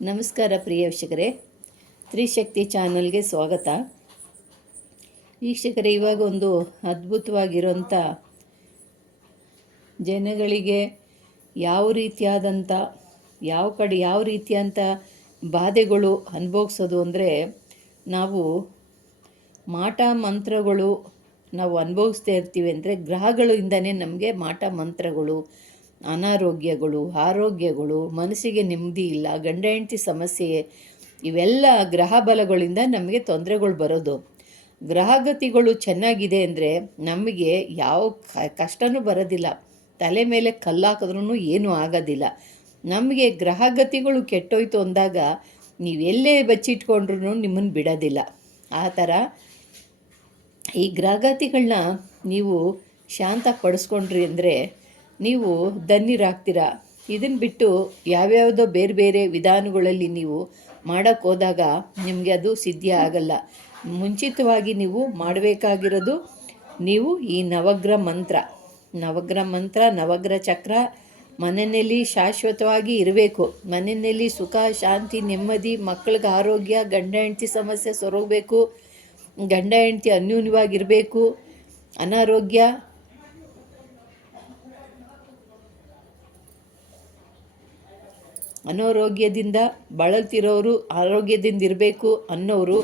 ನಮಸ್ಕಾರ ಪ್ರಿಯ ವೀಕ್ಷಕರೇ, ತ್ರಿಶಕ್ತಿ ಚಾನಲ್ಗೆ ಸ್ವಾಗತ. ವೀಕ್ಷಕರೇ, ಇವಾಗ ಒಂದು ಅದ್ಭುತವಾಗಿರೋಂಥ ಜನಗಳಿಗೆ ಯಾವ ರೀತಿಯಂಥ ಬಾಧೆಗಳು ಅನುಭವಿಸೋದು ಅಂದರೆ, ನಾವು ಮಾಟ ಮಂತ್ರಗಳು ನಾವು ಅನುಭವಿಸ್ತಾ ಇರ್ತೀವಿ. ಅಂದರೆ ಗ್ರಹಗಳಿಂದನೇ ನಮಗೆ ಮಾಟ ಮಂತ್ರಗಳು, ಅನಾರೋಗ್ಯಗಳು, ಆರೋಗ್ಯಗಳು, ಮನಸ್ಸಿಗೆ ನೆಮ್ಮದಿ ಇಲ್ಲ, ಗಂಡ ಹೆಂಡತಿ ಸಮಸ್ಯೆ, ಇವೆಲ್ಲ ಗ್ರಹ ಬಲಗಳಿಂದ ನಮಗೆ ತೊಂದರೆಗಳು ಬರೋದು. ಗ್ರಹಗತಿಗಳು ಚೆನ್ನಾಗಿದೆ ಅಂದರೆ ನಮಗೆ ಯಾವ ಕಷ್ಟನೂ ಬರೋದಿಲ್ಲ. ತಲೆ ಮೇಲೆ ಕಲ್ಲಾಕಿದ್ರೂ ಏನೂ ಆಗೋದಿಲ್ಲ. ನಮಗೆ ಗ್ರಹಗತಿಗಳು ಕೆಟ್ಟೋಯ್ತು ಅಂದಾಗ ನೀವೆಲ್ಲೇ ಬಚ್ಚಿಟ್ಕೊಂಡ್ರೂ ನಿಮ್ಮನ್ನು ಬಿಡೋದಿಲ್ಲ. ಆ ಥರ ಈ ಗ್ರಹಗತಿಗಳನ್ನ ನೀವು ಶಾಂತ ಪಡಿಸ್ಕೊಂಡ್ರಿ ಅಂದರೆ ನೀವು ಧನ್ಯರಾಗ್ತೀರ. ಇದನ್ನು ಬಿಟ್ಟು ಯಾವ್ಯಾವುದೋ ಬೇರೆ ಬೇರೆ ವಿಧಾನಗಳಲ್ಲಿ ನೀವು ಮಾಡೋಕ್ಕೆ ಹೋದಾಗ ನಿಮಗೆ ಅದು ಸಿದ್ಧಿ ಆಗಲ್ಲ. ಮುಂಚಿತವಾಗಿ ನೀವು ಮಾಡಬೇಕಾಗಿರೋದು, ನೀವು ಈ ನವಗ್ರಹ ಮಂತ್ರ, ನವಗ್ರಹ ಚಕ್ರ ಮನೆಯಲ್ಲಿ ಶಾಶ್ವತವಾಗಿ ಇರಬೇಕು. ಮನೆಯಲ್ಲಿ ಸುಖ, ಶಾಂತಿ, ನೆಮ್ಮದಿ, ಮಕ್ಕಳಿಗೆ ಆರೋಗ್ಯ, ಗಂಡ ಹೆಂಡತಿ ಸಮಸ್ಯೆ ಸೊರಗಬೇಕು, ಗಂಡ ಹೆಂಡತಿ ಅನ್ಯೂನ್ಯವಾಗಿರಬೇಕು. ಅನಾರೋಗ್ಯದಿಂದ ಬಳಲ್ತಿರೋರು ಆರೋಗ್ಯದಿಂದ ಇರಬೇಕು ಅನ್ನೋರು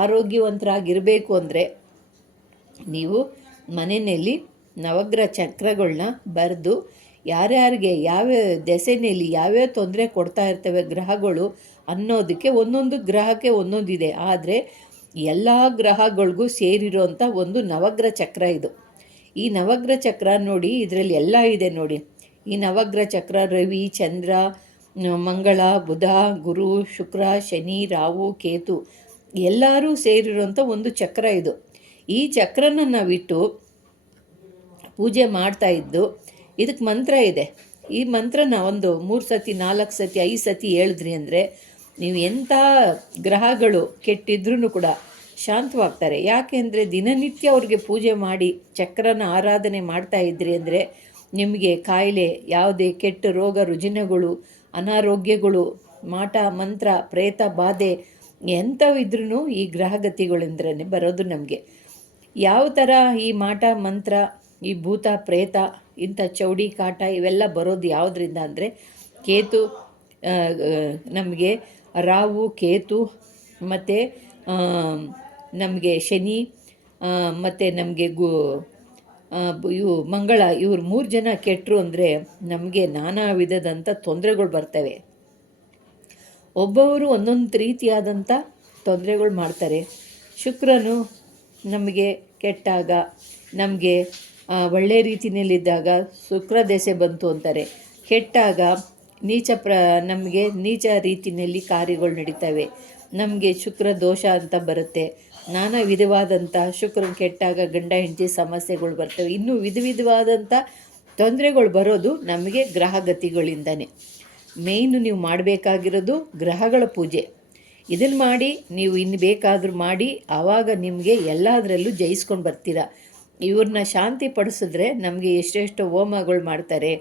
ಆರೋಗ್ಯವಂತರಾಗಿರಬೇಕು ಅಂದರೆ ನೀವು ಮನೆಯಲ್ಲಿ ನವಗ್ರಹ ಚಕ್ರಗಳನ್ನ ಬರೆದು ಯಾರ್ಯಾರಿಗೆ ಯಾವ್ಯಾವ ದೆಸೆಯಲ್ಲಿ ಯಾವ್ಯಾವ ತೊಂದರೆ ಕೊಡ್ತಾ ಇರ್ತವೆ ಗ್ರಹಗಳು ಅನ್ನೋದಕ್ಕೆ ಒಂದೊಂದು ಗ್ರಹಕ್ಕೆ ಒಂದೊಂದಿದೆ. ಆದರೆ ಎಲ್ಲ ಗ್ರಹಗಳಿಗೂ ಸೇರಿರೋಂಥ ಒಂದು ನವಗ್ರಹ ಚಕ್ರ ಇದು. ಈ ನವಗ್ರಹ ಚಕ್ರ ನೋಡಿ, ಇದರಲ್ಲಿ ಎಲ್ಲ ಇದೆ ನೋಡಿ. ಈ ನವಗ್ರಹ ಚಕ್ರ ರವಿ, ಚಂದ್ರ, ಮಂಗಳ, ಬುಧ, ಗುರು, ಶುಕ್ರ, ಶನಿ, ರಾಹು, ಕೇತು ಎಲ್ಲರೂ ಸೇರಿರೋಂಥ ಒಂದು ಚಕ್ರ ಇದು. ಈ ಚಕ್ರನ ನಾವಿಟ್ಟು ಪೂಜೆ ಮಾಡ್ತಾಯಿದ್ದು, ಇದಕ್ಕೆ ಮಂತ್ರ ಇದೆ. ಈ ಮಂತ್ರನ ಒಂದು 3 ಸತಿ 4 ಸತಿ 5 ಸತಿ ಹೇಳಿದ್ರಿ ಅಂದರೆ ನೀವು ಎಂಥ ಗ್ರಹಗಳು ಕೆಟ್ಟಿದ್ರೂ ಕೂಡ ಶಾಂತವಾಗ್ತಾರೆ. ಯಾಕೆ ಅಂದರೆ ದಿನನಿತ್ಯ ಅವ್ರಿಗೆ ಪೂಜೆ ಮಾಡಿ ಚಕ್ರನ ಆರಾಧನೆ ಮಾಡ್ತಾ ಇದ್ರಿ ಅಂದರೆ ನಿಮಗೆ ಕಾಯಿಲೆ, ಯಾವುದೇ ಕೆಟ್ಟ ರೋಗ ರುಜಿನಗಳು, ಅನಾರೋಗ್ಯಗಳು, ಮಾಟ ಮಂತ್ರ, ಪ್ರೇತ ಬಾಧೆ ಎಂಥವಿದ್ರೂ ಈ ಗ್ರಹಗತಿಗಳಿಂದ್ರೇ ಬರೋದು ನಮಗೆ. ಯಾವ ಥರ ಈ ಮಾಟ ಮಂತ್ರ, ಈ ಭೂತ ಪ್ರೇತ, ಇಂಥ ಚೌಡಿ ಕಾಟ ಇವೆಲ್ಲ ಬರೋದು ಯಾವುದರಿಂದ ಅಂದರೆ ಕೇತು, ನಮಗೆ ರಾಹು, ಕೇತು ಮತ್ತು ನಮಗೆ ಶನಿ ಮತ್ತು ನಮಗೆ ಇವು ಮಂಗಳ, ಇವ್ರು 3 ಜನ ಕೆಟ್ಟರು ಅಂದರೆ ನಮಗೆ ನಾನಾ ವಿಧದಂಥ ತೊಂದರೆಗಳು ಬರ್ತವೆ. ಒಬ್ಬೊಬ್ಬರು ಒಂದೊಂದು ರೀತಿಯಾದಂಥ ತೊಂದರೆಗಳು ಮಾಡ್ತಾರೆ. ಶುಕ್ರನು ನಮಗೆ ಕೆಟ್ಟಾಗ, ನಮಗೆ ಒಳ್ಳೆ ರೀತಿಯಲ್ಲಿದ್ದಾಗ ಶುಕ್ರ ದೆಸೆ ಬಂತು ಅಂತಾರೆ. ಕೆಟ್ಟಾಗ ನಮಗೆ ನೀಚ ರೀತಿಯಲ್ಲಿ ಕಾರ್ಯಗಳು ನಡೀತವೆ. ನಮಗೆ ಶುಕ್ರ ದೋಷ ಅಂತ ಬರುತ್ತೆ. ನಾನಾ ವಿಧವಾದಂಥ ಶುಕ್ರನ ಕೆಟ್ಟಾಗ ಗಂಡ ಹೆಂಡತಿ ಸಮಸ್ಯೆಗಳು ಬರ್ತವೆ. ಇನ್ನೂ ವಿಧವಾದಂಥ ತೊಂದರೆಗಳು ಬರೋದು ನಮಗೆ ಗ್ರಹಗತಿಗಳಿಂದನೇ. ಮೇಯ್ನು ನೀವು ಮಾಡಬೇಕಾಗಿರೋದು ಗ್ರಹಗಳ ಪೂಜೆ. ಇದನ್ನು ಮಾಡಿ ನೀವು ಇನ್ನು ಬೇಕಾದರೂ ಮಾಡಿ, ಆವಾಗ ನಿಮಗೆ ಎಲ್ಲದರಲ್ಲೂ ಜಯಿಸ್ಕೊಂಡು ಬರ್ತೀರ. ಇವ್ರನ್ನ ಶಾಂತಿ ಪಡಿಸಿದ್ರೆ ನಮಗೆ ಎಷ್ಟೆಷ್ಟು ಹೋಮಗಳು ಮಾಡ್ತಾರೆ,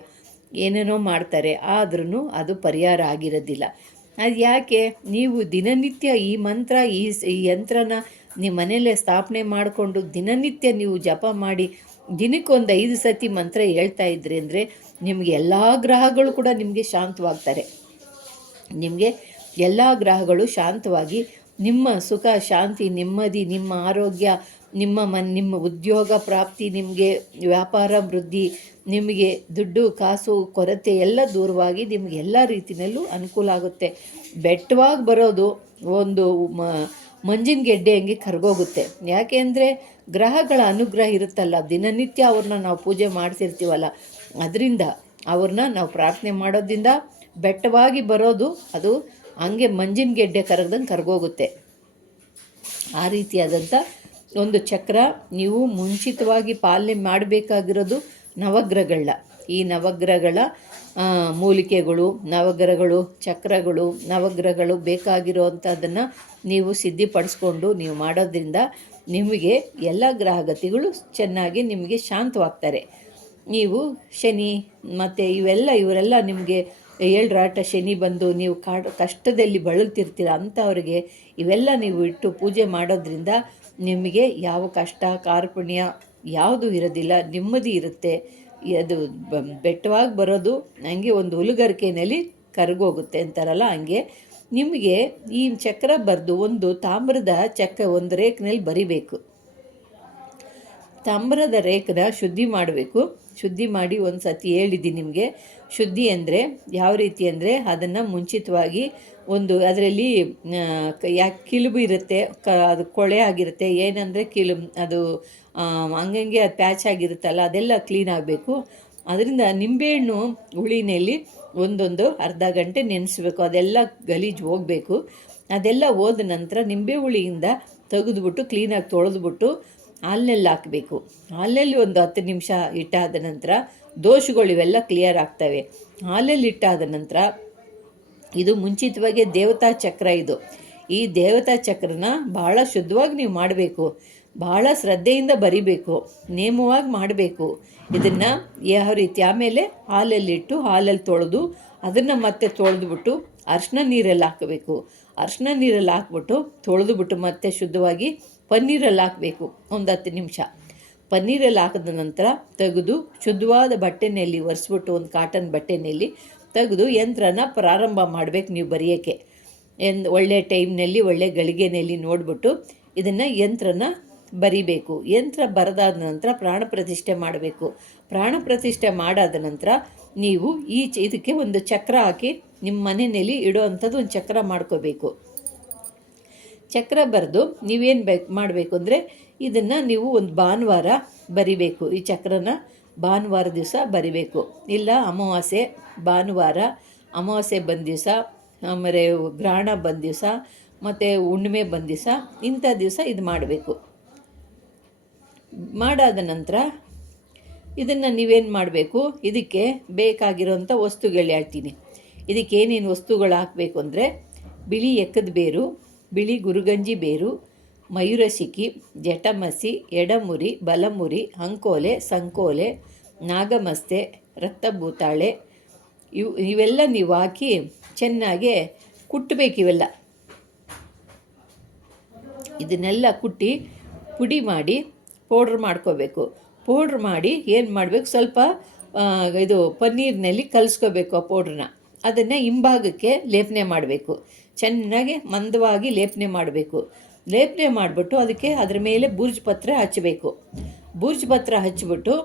ಏನೇನೋ ಮಾಡ್ತಾರೆ, ಆದ್ರೂ ಅದು ಪರಿಹಾರ ಆಗಿರೋದಿಲ್ಲ. ಅದು ಯಾಕೆ? ನೀವು ದಿನನಿತ್ಯ ಈ ಮಂತ್ರ, ಈ ಯಂತ್ರನ ನಿಮ್ಮ ಮನೆಯಲ್ಲೇ ಸ್ಥಾಪನೆ ಮಾಡಿಕೊಂಡು ದಿನನಿತ್ಯ ನೀವು ಜಪ ಮಾಡಿ ದಿನಕ್ಕೊಂದು 5 ಸತಿ ಮಂತ್ರ ಹೇಳ್ತಾ ಇದ್ರಿ ಅಂದರೆ ನಿಮಗೆ ಎಲ್ಲ ಗ್ರಹಗಳು ಕೂಡ ನಿಮಗೆ ಶಾಂತವಾಗ್ತಾರೆ. ನಿಮಗೆ ಎಲ್ಲ ಗ್ರಹಗಳು ಶಾಂತವಾಗಿ ನಿಮ್ಮ ಸುಖ, ಶಾಂತಿ, ನೆಮ್ಮದಿ, ನಿಮ್ಮ ಆರೋಗ್ಯ, ನಿಮ್ಮ ಉದ್ಯೋಗ ಪ್ರಾಪ್ತಿ, ನಿಮಗೆ ವ್ಯಾಪಾರ ವೃದ್ಧಿ, ನಿಮಗೆ ದುಡ್ಡು ಕಾಸು ಕೊರತೆ ಎಲ್ಲ ದೂರವಾಗಿ ನಿಮಗೆ ಎಲ್ಲ ರೀತಿಯಲ್ಲೂ ಅನುಕೂಲ ಆಗುತ್ತೆ. ಬೆಟ್ಟವಾಗಿ ಬರೋದು ಒಂದು ಮಂಜಿನ ಗೆಡ್ಡೆ ಹಂಗೆ ಕರಗೋಗುತ್ತೆ. ಯಾಕೆ ಅಂದರೆ ಗ್ರಹಗಳ ಅನುಗ್ರಹ ಇರುತ್ತಲ್ಲ, ದಿನನಿತ್ಯ ಅವ್ರನ್ನ ನಾವು ಪೂಜೆ ಮಾಡ್ತಿರ್ತೀವಲ್ಲ, ಅದರಿಂದ ಅವ್ರನ್ನ ನಾವು ಪ್ರಾರ್ಥನೆ ಮಾಡೋದ್ರಿಂದ ಬೆಟ್ಟವಾಗಿ ಬರೋದು ಅದು ಹಂಗೆ ಮಂಜಿನ ಗೆಡ್ಡೆ ಕರಗ್ದಂಗೆ ಕರಗೋಗುತ್ತೆ. ಆ ರೀತಿಯಾದಂಥ ಒಂದು ಚಕ್ರ ನೀವು ಮುಂಚಿತವಾಗಿ ಪಾಲನೆ ಮಾಡಬೇಕಾಗಿರೋದು ನವಗ್ರಹಗಳನ್ನ. ಈ ನವಗ್ರಹಗಳ ಮೂಲಿಕೆಗಳು, ನವಗ್ರಹಗಳು, ಚಕ್ರಗಳು, ನವಗ್ರಹಗಳು ಬೇಕಾಗಿರೋವಂಥದ್ದನ್ನು ನೀವು ಸಿದ್ಧಿಪಡಿಸ್ಕೊಂಡು ನೀವು ಮಾಡೋದ್ರಿಂದ ನಿಮಗೆ ಎಲ್ಲ ಗ್ರಹಗತಿಗಳು ಚೆನ್ನಾಗಿ ನಿಮಗೆ ಶಾಂತವಾಗ್ತಾರೆ. ನೀವು ಶನಿ ಮತ್ತು ಇವರೆಲ್ಲ ನಿಮಗೆ ಏಳರಾಟ ಶನಿ ಬಂದು ನೀವು ಕಷ್ಟದಲ್ಲಿ ಬಳಲ್ತಿರ್ತೀರ ಅಂಥವ್ರಿಗೆ ಇವೆಲ್ಲ ನೀವು ಇಟ್ಟು ಪೂಜೆ ಮಾಡೋದ್ರಿಂದ ನಿಮಗೆ ಯಾವ ಕಷ್ಟ ಕಾರ್ಪಣ್ಯ ಯಾವುದೂ ಇರೋದಿಲ್ಲ, ನೆಮ್ಮದಿ ಇರುತ್ತೆ. ಅದು ಬೆಟ್ಟವಾಗಿ ಬರೋದು ಹಂಗೆ ಒಂದು ಹುಲುಗರಿಕೆಯಲ್ಲಿ ಕರಗೋಗುತ್ತೆ ಅಂತಾರಲ್ಲ, ಹಂಗೆ ನಿಮಗೆ ಈ ಚಕ್ರ ಬರೆದು ಒಂದು ತಾಮ್ರದ ಚಕ್ರ ಒಂದು ರೇಖೆನಲ್ಲಿ ಬರಿಬೇಕು. ತಾಮ್ರದ ರೇಖನ ಶುದ್ಧಿ ಮಾಡಬೇಕು. ಶುದ್ಧಿ ಮಾಡಿ ಒಂದು ಸತಿ ಹೇಳಿದ್ದೀನಿ ನಿಮಗೆ. ಶುದ್ಧಿ ಅಂದರೆ ಯಾವ ರೀತಿ ಅಂದರೆ, ಅದನ್ನು ಮುಂಚಿತವಾಗಿ ಒಂದು ಅದರಲ್ಲಿ ಯಾಕೆ ಕಿಲುಬು ಇರುತ್ತೆ, ಅದು ಕೊಳೆ ಆಗಿರುತ್ತೆ, ಏನಂದರೆ ಅದು ಹಂಗಂಗೆ ಅದು ಪ್ಯಾಚ್ ಆಗಿರುತ್ತಲ್ಲ, ಅದೆಲ್ಲ ಕ್ಲೀನ್ ಆಗಬೇಕು. ಅದರಿಂದ ನಿಂಬೆಹಣ್ಣು ಹುಳಿನಲ್ಲಿ ಒಂದೊಂದು ಅರ್ಧ ಗಂಟೆ ನೆನೆಸ್ಬೇಕು, ಅದೆಲ್ಲ ಗಲೀಜು ಹೋಗಬೇಕು. ಅದೆಲ್ಲ ಹೋದ ನಂತರ ನಿಂಬೆ ಹುಳಿಯಿಂದ ತೆಗೆದುಬಿಟ್ಟು ಕ್ಲೀನಾಗಿ ತೊಳೆದ್ಬಿಟ್ಟು ಹಾಲಿನಲ್ಲಿ ಹಾಕಬೇಕು. ಹಾಲಲ್ಲಿ ಒಂದು 10 ನಿಮಿಷ ಇಟ್ಟಾದ ನಂತರ ದೋಷಗಳು ಇವೆಲ್ಲ ಕ್ಲಿಯರ್ ಆಗ್ತವೆ. ಹಾಲಲ್ಲಿ ಇಟ್ಟಾದ ನಂತರ ಇದು ಮುಂಚಿತವಾಗಿ ದೇವತಾ ಚಕ್ರ. ಈ ದೇವತಾ ಚಕ್ರನ ಭಾಳ ಶುದ್ಧವಾಗಿ ನೀವು ಮಾಡಬೇಕು, ಭಾಳ ಶ್ರದ್ಧೆಯಿಂದ ಬರಿಬೇಕು, ನೇಮವಾಗಿ ಮಾಡಬೇಕು. ಇದನ್ನು ಯಾವ ರೀತಿ ಆಮೇಲೆ ಹಾಲಲ್ಲಿಟ್ಟು ಹಾಲಲ್ಲಿ ತೊಳೆದು ಅದನ್ನು ಮತ್ತೆ ತೊಳೆದ್ಬಿಟ್ಟು ಅರಿಶಿನ ನೀರಲ್ಲಿ ಹಾಕಬೇಕು. ಅರಿಶಿನ ನೀರಲ್ಲಿ ಹಾಕ್ಬಿಟ್ಟು ತೊಳೆದುಬಿಟ್ಟು ಮತ್ತೆ ಶುದ್ಧವಾಗಿ ಪನ್ನೀರಲ್ಲಿ ಹಾಕಬೇಕು ಒಂದು 10 ನಿಮಿಷ. ಪನ್ನೀರಲ್ಲಿ ಹಾಕಿದ ನಂತರ ತೆಗೆದು ಶುದ್ಧವಾದ ಬಟ್ಟೆಯಲ್ಲಿ ಒರೆಸ್ಬಿಟ್ಟು ಒಂದು ಕಾಟನ್ ಬಟ್ಟೆಯಲ್ಲಿ ತೆಗೆದು ಯಂತ್ರನ ಪ್ರಾರಂಭ ಮಾಡಬೇಕು ನೀವು ಬರೆಯೋಕ್ಕೆ. ಒಳ್ಳೆ ಟೈಮ್ನಲ್ಲಿ ಒಳ್ಳೆ ಗಳಿಗೆಯಲ್ಲಿ ನೋಡಿಬಿಟ್ಟು ಇದನ್ನು ಯಂತ್ರನ ಬರಿಬೇಕು. ಯಂತ್ರ ಬರೆದಾದ ನಂತರ ಪ್ರಾಣ ಪ್ರತಿಷ್ಠೆ ಮಾಡಬೇಕು. ಪ್ರಾಣ ಪ್ರತಿಷ್ಠೆ ಮಾಡಾದ ನಂತರ ನೀವು ಇದಕ್ಕೆ ಒಂದು ಚಕ್ರ ಹಾಕಿ ನಿಮ್ಮ ಮನೆಯಲ್ಲಿ ಇಡೋ ಅಂಥದ್ದು ಒಂದು ಚಕ್ರ ಮಾಡ್ಕೋಬೇಕು. ಚಕ್ರ ಬರೆದು ನೀವೇನು ಮಾಡಬೇಕು ಅಂದರೆ, ಇದನ್ನು ನೀವು ಒಂದು ಭಾನುವಾರ ಬರಿಬೇಕು. ಈ ಚಕ್ರನ ಭಾನುವಾರ ದಿವಸ ಬರಿಬೇಕು. ಇಲ್ಲ ಅಮಾವಾಸ್ಯೆ, ಭಾನುವಾರ, ಅಮಾವಾಸ್ಯೆ ಬಂದ ದಿವಸ, ಆಮೇಲೆ ಗ್ರಹಣ ಬಂದ ದಿವಸ, ಮತ್ತು ಹುಣ್ಣಿಮೆ ಬಂದ ದಿವಸ, ಇಂಥ ದಿವಸ ಇದು ಮಾಡಬೇಕು. ಮಾಡಾದ ನಂತರ ಇದನ್ನು ನೀವೇನು ಮಾಡಬೇಕು, ಇದಕ್ಕೆ ಬೇಕಾಗಿರೋಂಥ ವಸ್ತುಗಳು ಹೇಳ್ತೀನಿ. ಇದಕ್ಕೆ ಏನೇನು ವಸ್ತುಗಳು ಹಾಕಬೇಕು ಅಂದರೆ, ಬಿಳಿ ಎಕ್ಕದ ಬೇರು, ಬಿಳಿ ಗುರುಗಂಜಿ ಬೇರು, ಮಯೂರಶಿಖಿ, ಜಟಮಸಿ, ಎಡಮುರಿ, ಬಲಮುರಿ, ಅಂಕೋಲೆ, ಸಂಕೋಲೆ, ನಾಗಮಸ್ತೆ, ರಕ್ತಭೂತಾಳೆ, ಇವೆಲ್ಲ ನೀವು ಹಾಕಿ ಚೆನ್ನಾಗಿ ಕುಟ್ಟಬೇಕು. ಇದನ್ನೆಲ್ಲ ಕುಟ್ಟಿ ಪುಡಿ ಮಾಡಿ ಪೌಡ್ರ್ ಮಾಡ್ಕೋಬೇಕು. ಪೌಡ್ರ್ ಮಾಡಿ ಏನು ಮಾಡಬೇಕು, ಸ್ವಲ್ಪ ಇದು ಪನ್ನೀರ್ನಲ್ಲಿ ಕಲಿಸ್ಕೋಬೇಕು ಆ ಪೌಡ್ರನ್ನ. ಅದನ್ನು ಹಿಂಭಾಗಕ್ಕೆ ಲೇಪನೆ ಮಾಡಬೇಕು. ಚೆನ್ನಾಗಿ ಮಂದವಾಗಿ ಲೇಪನೆ ಮಾಡಬೇಕು. ಲೇಪನೆ ಮಾಡಿಬಿಟ್ಟು ಅದಕ್ಕೆ ಅದ್ರ ಮೇಲೆ ಬೂರ್ಜ್ ಪತ್ರ ಹಚ್ಚಬೇಕು. ಬೂರ್ಜ್ ಪತ್ರ ಹಚ್ಚಿಬಿಟ್ಟು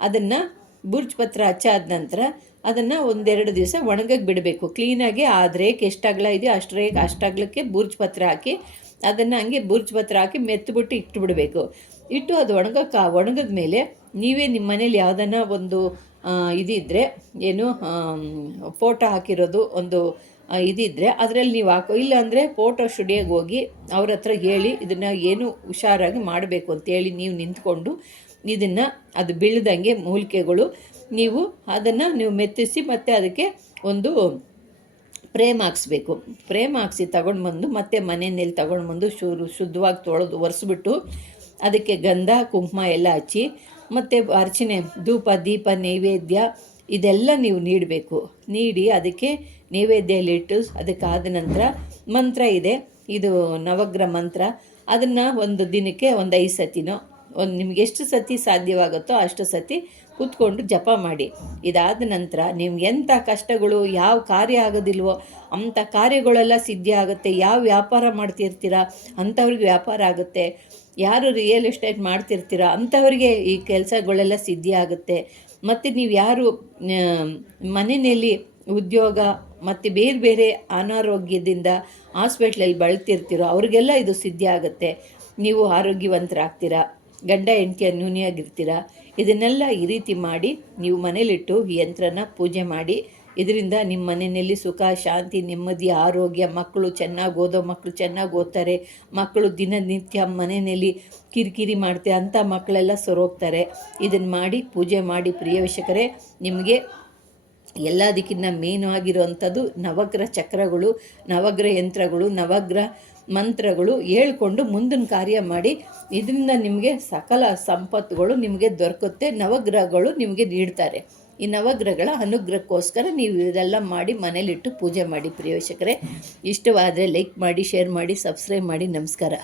ಅದನ್ನು ಬೂರ್ಜ್ ಪತ್ರ ಹಚ್ಚಾದ ನಂತರ ಅದನ್ನು 1-2 ದಿವಸ ಒಣಗಕ್ಕೆ ಬಿಡಬೇಕು. ಕ್ಲೀನಾಗಿ ಆ ರೇಖೆ ಎಷ್ಟು ಅಗಲ ಇದೆಯೋ ಅಷ್ಟಾಗಲಕ್ಕೆ ಬೂರ್ಜ್ ಪತ್ರ ಹಾಕಿ ಅದನ್ನು ಹಂಗೆ ಬೂರ್ಜ್ ಪತ್ರ ಹಾಕಿ ಮೆತ್ತಬಿಟ್ಟು ಇಟ್ಟುಬಿಡಬೇಕು. ಇಟ್ಟು ಅದು ಒಣಗಿದ ಮೇಲೆ ನೀವೇ ನಿಮ್ಮ ಮನೇಲಿ ಯಾವುದನ್ನ ಒಂದು ಇದಿದ್ದರೆ, ಏನು ಫೋಟೋ ಹಾಕಿರೋದು ಒಂದು ಇದಿದ್ದರೆ ಅದರಲ್ಲಿ ನೀವು ಇಲ್ಲ ಅಂದರೆ ಫೋಟೋ ಸ್ಟುಡಿಯೋಗೆ ಹೋಗಿ ಅವ್ರ ಹತ್ರ ಹೇಳಿ ಇದನ್ನು ಏನು ಹುಷಾರಾಗಿ ಮಾಡಬೇಕು ಅಂತೇಳಿ ನೀವು ನಿಂತ್ಕೊಂಡು ಇದನ್ನು ಅದು ಬೀಳ್ದಂಗೆ ಮೂಲಿಕೆಗಳು ನೀವು ಅದನ್ನು ನೀವು ಮೆತ್ತಿಸಿ ಮತ್ತು ಅದಕ್ಕೆ ಒಂದು ಫ್ರೇಮ್ ಹಾಕ್ಸ್ಬೇಕು. ಫ್ರೇಮ್ ಹಾಕ್ಸಿ ತಗೊಂಡು ಬಂದು ಮತ್ತೆ ಮನೆಯಲ್ಲಿ ತಗೊಂಡು ಬಂದು ಶುದ್ಧವಾಗಿ ತೊಳೆದು ಒರೆಸ್ಬಿಟ್ಟು ಅದಕ್ಕೆ ಗಂಧ ಕುಂಕುಮ ಎಲ್ಲ ಹಚ್ಚಿ ಮತ್ತು ಅರ್ಚನೆ, ಧೂಪ, ದೀಪ, ನೈವೇದ್ಯ ಇದೆಲ್ಲ ನೀವು ನೀಡಬೇಕು. ನೀಡಿ ಅದಕ್ಕೆ ನೈವೇದ್ಯಲ್ಲಿಟ್ಟು ಅದಕ್ಕಾದ ನಂತರ ಮಂತ್ರ ಇದೆ, ಇದು ನವಗ್ರಹ ಮಂತ್ರ. ಅದನ್ನು ಒಂದು ದಿನಕ್ಕೆ ಒಂದು 5 ಸತಿನೋ ನಿಮ್ಗೆ ಎಷ್ಟು ಸತಿ ಸಾಧ್ಯವಾಗುತ್ತೋ ಅಷ್ಟು ಸತಿ ಕೂತ್ಕೊಂಡು ಜಪ ಮಾಡಿ. ಇದಾದ ನಂತರ ನಿಮ್ಗೆ ಎಂಥ ಕಷ್ಟಗಳು ಯಾವ ಕಾರ್ಯ ಆಗೋದಿಲ್ವೋ ಅಂಥ ಕಾರ್ಯಗಳೆಲ್ಲ ಸಿದ್ಧಿ ಆಗುತ್ತೆ. ಯಾವ ವ್ಯಾಪಾರ ಮಾಡ್ತಿರ್ತೀರ ಅಂಥವ್ರಿಗೆ ವ್ಯಾಪಾರ ಆಗುತ್ತೆ. ಯಾರು ರಿಯಲ್ ಎಸ್ಟೇಟ್ ಮಾಡ್ತಿರ್ತೀರ ಅಂಥವ್ರಿಗೆ ಈ ಕೆಲಸಗಳೆಲ್ಲ ಸಿದ್ಧಿ ಆಗುತ್ತೆ. ಮತ್ತು ನೀವು ಯಾರು ಮನೆಯಲ್ಲಿ ಉದ್ಯೋಗ ಮತ್ತು ಬೇರೆ ಬೇರೆ ಅನಾರೋಗ್ಯದಿಂದ ಹಾಸ್ಪಿಟ್ಲಲ್ಲಿ ಬಳಲ್ತಿರ್ತೀರೋ ಅವ್ರಿಗೆಲ್ಲ ಇದು ಸಿದ್ಧಿ ಆಗುತ್ತೆ. ನೀವು ಆರೋಗ್ಯವಂತರಾಗ್ತೀರ, ಗಂಡ ಹೆಂಡತಿ ಅನ್ಯೂನ್ಯಾಗಿರ್ತೀರ. ಇದನ್ನೆಲ್ಲ ಈ ರೀತಿ ಮಾಡಿ ನೀವು ಮನೇಲಿಟ್ಟು ಈ ಯಂತ್ರನ ಪೂಜೆ ಮಾಡಿ. ಇದರಿಂದ ನಿಮ್ಮ ಮನೆಯಲ್ಲಿ ಸುಖ, ಶಾಂತಿ, ನೆಮ್ಮದಿ, ಆರೋಗ್ಯ, ಮಕ್ಕಳು ಚೆನ್ನಾಗಿ ಓದೋ ಮಕ್ಕಳು ಚೆನ್ನಾಗಿ ಓದ್ತಾರೆ. ಮಕ್ಕಳು ದಿನನಿತ್ಯ ಮನೆಯಲ್ಲಿ ಕಿರಿಕಿರಿ ಮಾಡ್ತಾರೆ, ಅಂಥ ಮಕ್ಕಳೆಲ್ಲ ಸರೋಗ್ತಾರೆ. ಇದನ್ನು ಮಾಡಿ ಪೂಜೆ ಮಾಡಿ ಪ್ರಿಯ ವೀಕ್ಷಕರೇ, ನಿಮಗೆ ಎಲ್ಲದಕ್ಕಿಂತ ಮೇನ್ ಆಗಿರುವಂಥದ್ದು ನವಗ್ರಹ ಚಕ್ರಗಳು, ನವಗ್ರಹ ಯಂತ್ರಗಳು, ನವಗ್ರಹ ಮಂತ್ರಗಳು ಹೇಳ್ಕೊಂಡು ಮುಂದಿನ ಕಾರ್ಯ ಮಾಡಿ. ಇದರಿಂದ ನಿಮಗೆ ಸಕಲ ಸಂಪತ್ತುಗಳು ನಿಮಗೆ ದೊರಕುತ್ತೆ, ನವಗ್ರಹಗಳು ನಿಮಗೆ ನೀಡ್ತಾರೆ. ಈ ನವಗ್ರಹಗಳ ಅನುಗ್ರಹಕ್ಕೋಸ್ಕರ ನೀವು ಇದೆಲ್ಲ ಮಾಡಿ ಮನೇಲಿಟ್ಟು ಪೂಜೆ ಮಾಡಿ ಪ್ರಿಯ ವೀಕ್ಷಕರೇ. ಇಷ್ಟವಾದರೆ ಲೈಕ್ ಮಾಡಿ, ಶೇರ್ ಮಾಡಿ, ಸಬ್ಸ್ಕ್ರೈಬ್ ಮಾಡಿ. ನಮಸ್ಕಾರ.